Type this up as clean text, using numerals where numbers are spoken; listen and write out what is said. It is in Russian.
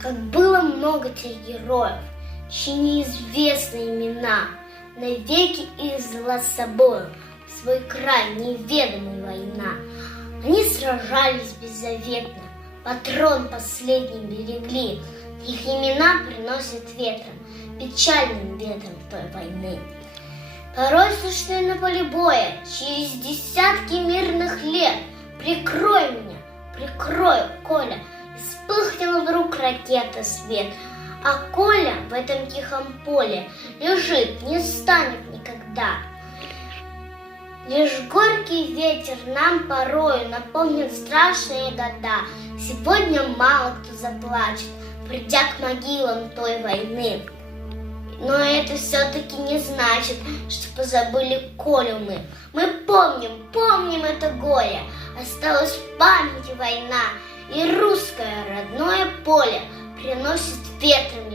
Как было много тех героев, чьи неизвестны имена, навеки изла собою в свой край неведомый война. Они сражались беззаветно, патрон последний берегли, их имена приносят ветром, печальным ветром той войны. Порой слышны на поле боя, через десятки мирных лет. Прикрой меня, прикрой, Коля, и вспыхнул вдруг ракета свет. А Коля в этом тихом поле лежит, не станет никогда. Лишь горький ветер нам порою напомнит страшные года. Сегодня мало кто заплачет, придя к могилам той войны. Но это все-таки не значит, что позабыли Колю мы. Мы помним это горе. Осталась в памяти война, и русское родное поле приносит ветром